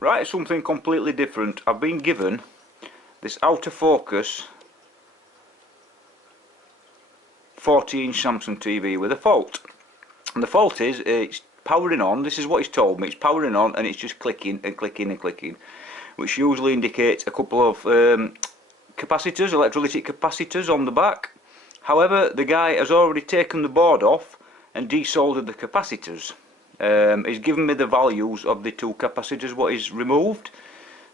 Right, something completely different. I've been given this out of focus 40-inch Samsung TV with a fault. And the fault is it's powering on. This is what he's told me. It's powering on and it's just clicking and clicking and clicking, which usually indicates a couple of capacitors, electrolytic capacitors on the back. However, the guy has already taken the board off and desoldered the capacitors. He's given me the values of the two capacitors what is removed,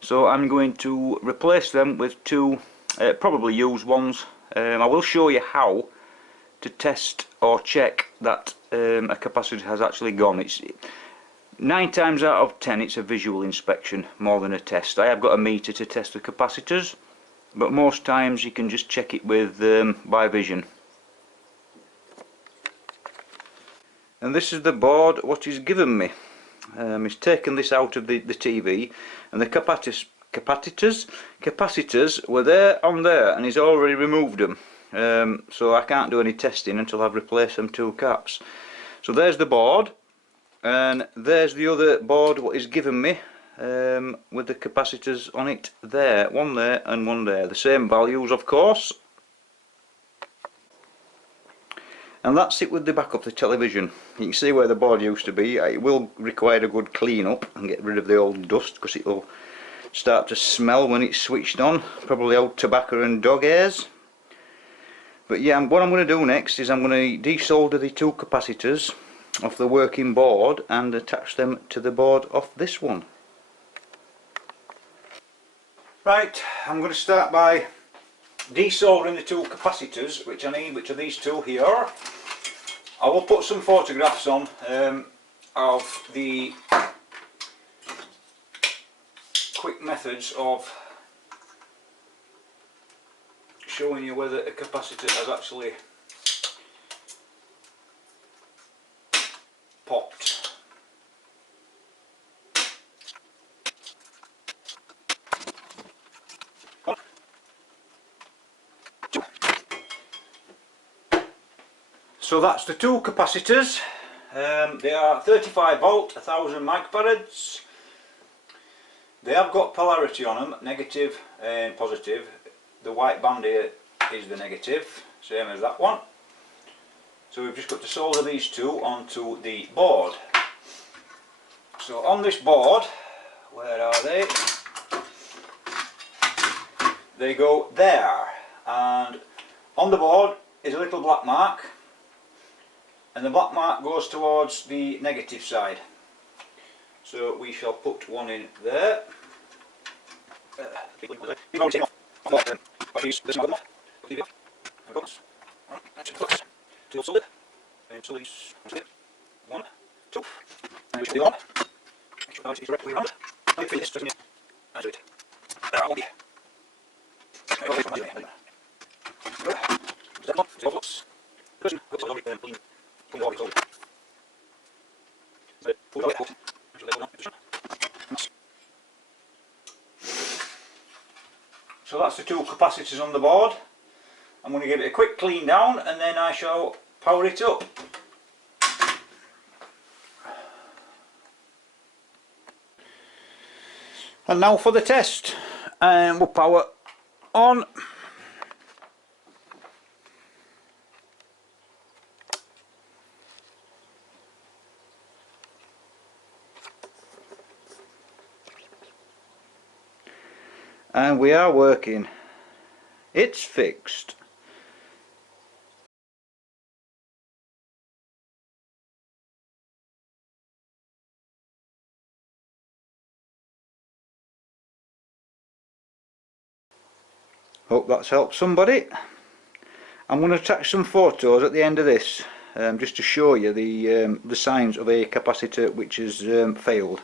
so I'm going to replace them with two probably used ones. I will show you how to test or check that a capacitor has actually gone. It's 9 times out of 10 it's a visual inspection more than a test. I have got a meter to test the capacitors, but most times you can just check it with by vision. And this is the board what he's given me. He's taken this out of the TV, and the capacitors were there on there, and he's already removed them. So I can't do any testing until I've replaced them two caps. So there's the board, and there's the other board what he's given me with the capacitors on it there, one there and one there, the same values of course. And that's it with the back of the television. You can see where the board used to be. It will require a good clean up and get rid of the old dust, because it will start to smell when it's switched on, probably old tobacco and dog hairs. But yeah, what I'm going to do next is I'm going to desolder the two capacitors off the working board and attach them to the board of this one. Right, I'm going to start by desoldering the two capacitors which I need, which are these two here. I will put some photographs on of the quick methods of showing you whether a capacitor has actually popped. So that's the two capacitors. They are 35 volt, 1000 microfarads. They have got polarity on them, negative and positive. The white band here is the negative, same as that one. So we've just got to solder these two onto the board. So on this board, where are they? They go there, and on the board is a little black mark, and the black mark goes towards the negative side. So we shall put one in there. One, two, and we should be on. Make sure that it's correctly round. And feel this doesn't it? That's it. There I will be. So that's the two capacitors on the board. I'm going to give it a quick clean down and then I shall power it up. And now for the test, and we'll power on. And we are working. It's fixed. Hope that's helped somebody. I'm going to attach some photos at the end of this, just to show you the signs of a capacitor which has failed.